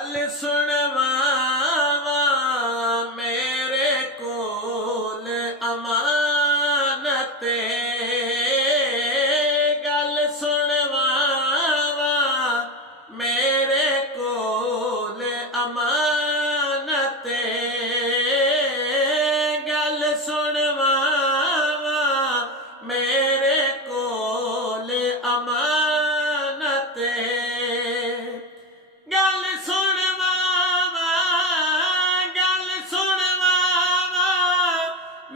गल सुनवावा मेरे कोल अमानत गल सुनवावा मेरे कोल अमानत गल सुनवावा मेरे कोल अमानत गल सुनवावा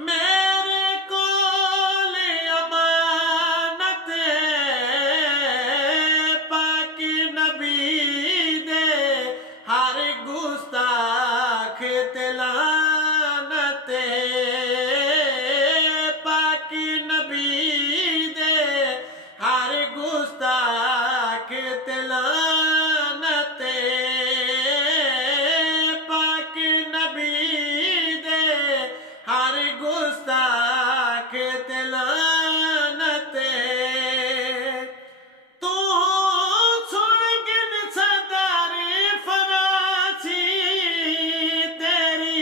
मेरे कोल अमानत पाक नबी दे हर गुस्ताख ते लानत पाक नबी दे हर गुस्ताख ते लानत पाक नबी दे हर गुस्ताख ते लानत तू सुन गिन सदर फरासी तेरी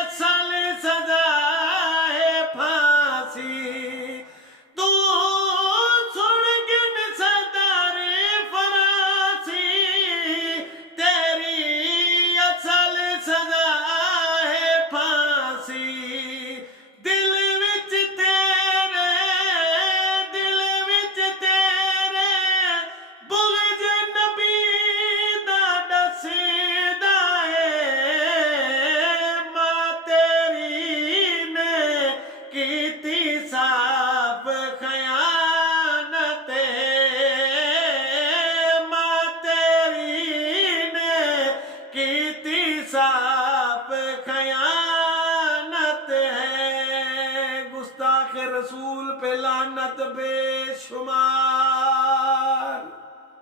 असल सजा है फांसी तू सुन गिन सदर फरासी तेरी असल सजा है फांसी दिल विच तेरे बुग़्ज़ नबी दा दसदा है मां तेरी ने कीती साफ खयानत मां तेरी ने कीती साफ खयानत है गुस्ताख रसूल पे लानत बेशुमार।